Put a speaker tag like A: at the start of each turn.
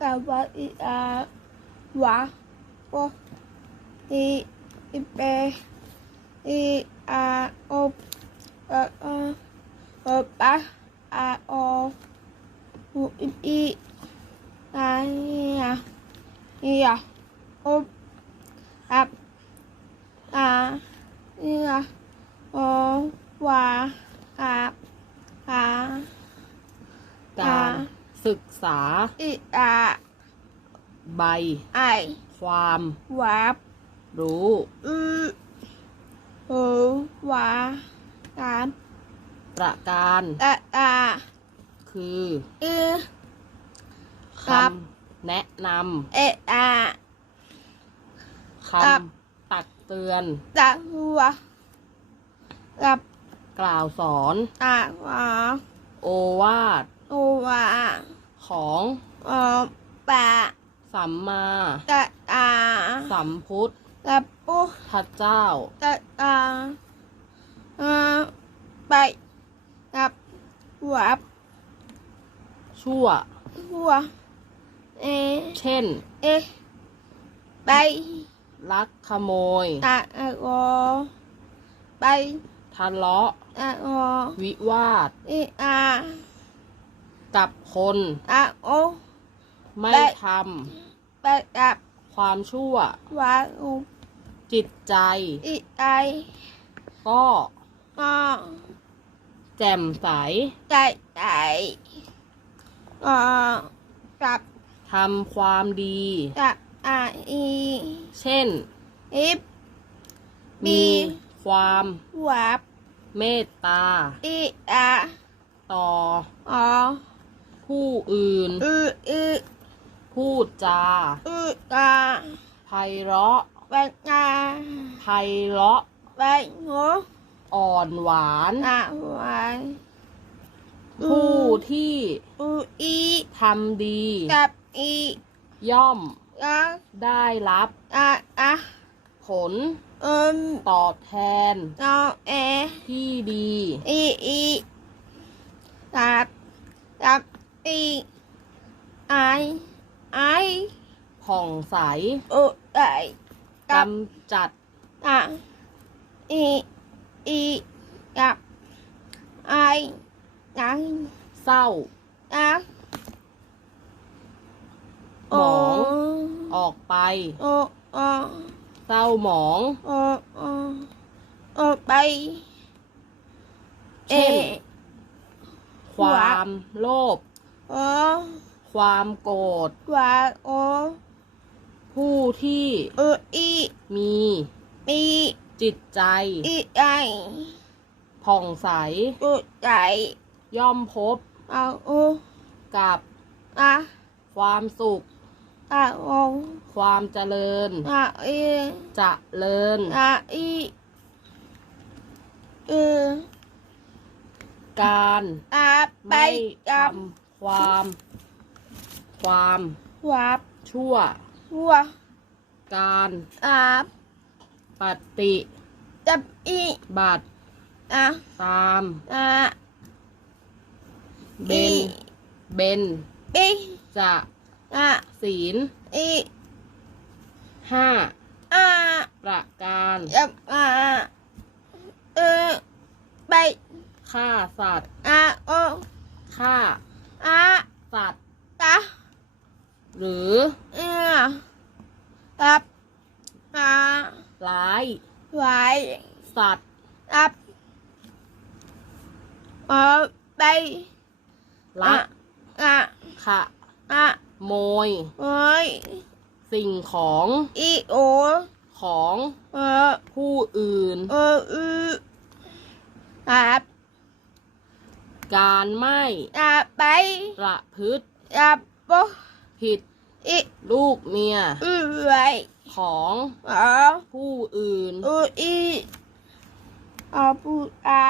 A: กับว่าอีอาวะโออีอีเปอีอาโอเออเออเออปะอาโออูอีอีอาอีอาอีอาโออับอาอีอาโอวาอาอา
B: กา ศึกษา
A: อีอา
B: ใบ
A: ไอ
B: ความ
A: วับ
B: รู้
A: อือโอวาสาม
B: ประการ
A: ตะตา
B: คือ
A: อือ
B: ค
A: ครับำ
B: แนะน
A: เออาำ
B: ค
A: ครับำ
B: ตักเตือน
A: ตะหัวกับ
B: กล่าวสอน
A: ตาหวา
B: โอวาท
A: โอวา
B: ของ
A: โอปะ
B: สัมมา
A: ตะตา
B: สัมพุทธ
A: กับปุ
B: ทเจ้า
A: ตะตาอ่าไปกับวับ
B: ชั่ว
A: หัวเอ
B: เช่น
A: เอไป
B: ลักขโมย
A: ตะโอไป
B: ทะเลาะ
A: ตะโอ
B: วิวาท
A: อีอา
B: กับคน
A: ตะโอ
B: ไม่
A: ได้
B: ท
A: ไปกับำ
B: ความชั่ว
A: วาอุ
B: จิตใจ
A: อีไอ
B: ก็
A: ออ
B: แจ่มใส
A: ใจใจออกับ
B: ทำความดี
A: กับอาอี
B: เช่น
A: อิบ มี
B: มีความ
A: วับ
B: เมตตา
A: อีอา
B: ต่อ
A: ออ
B: ผู้อื่น
A: อืออือ
B: พูดจา
A: อือกา
B: ไพเราะ
A: แบงงา
B: ไพเราะ
A: แบงหัว
B: อ่อนหวาน
A: อาหวาน
B: ผู้ที่
A: อูอี
B: ทำดี
A: กับอี
B: ย่อม
A: กา
B: ได้รับ
A: อาอา
B: ผล
A: เอิม
B: ตอบแทน
A: นอเอ
B: ที่ดี
A: อีอีกับกับ อีไอไอ
B: ผ่องใส
A: อุไอกกับำ
B: จัด
A: อะอีอีกับไอนัง
B: เศร้า
A: นะ
B: หมองออกไป
A: โอโอ
B: เศร้าหมอง
A: โอโอโอไปเอ
B: เช่นความโลภ
A: โอ
B: ความโกรธ
A: วาโอ
B: ผู้ที่
A: เอออี
B: มี
A: มี
B: จิตใจ
A: อีไอ
B: ผ่องใส
A: อุใจ
B: ย่อมพบ
A: เอาโอ
B: กับ
A: อะ
B: ความสุข
A: อะโอ
B: ความเจริญ
A: อะอี
B: เจริญ
A: อะอีเออ
B: การ
A: อาไป
B: ไม่
A: กั
B: ท
A: บำ
B: ความ ความ
A: วับ
B: ชั่ว
A: หัว
B: การ
A: อาบ
B: ปฏิ
A: จับอี
B: บัติ
A: อะ
B: ตาม
A: อะ
B: เบนเบน
A: ปี
B: จะ
A: อะ
B: ศีล
A: อี
B: ห้า
A: อา
B: ประการ
A: จับอาเออไป
B: ฆ่าสัตว์
A: อาโอ
B: ฆ่า
A: อา
B: สัตว์
A: ตา
B: หรือ
A: เออตับอา
B: ร้าย
A: ไว้
B: สัตว์
A: ตับเออไป
B: ลัก
A: อะ
B: ขะ
A: อะ
B: โมย
A: โอ้ย
B: สิ่งของ
A: อีโอ
B: ของ
A: เออ
B: ผู้อื่น
A: เอออือครับ
B: การไม่
A: อาไป
B: ประพฤติ
A: อาปะ
B: ผิด
A: อี
B: ลูกเมีย
A: อือไว้
B: ของ
A: อ๋อ
B: ผู้อื่น
A: อืออีอาปูอา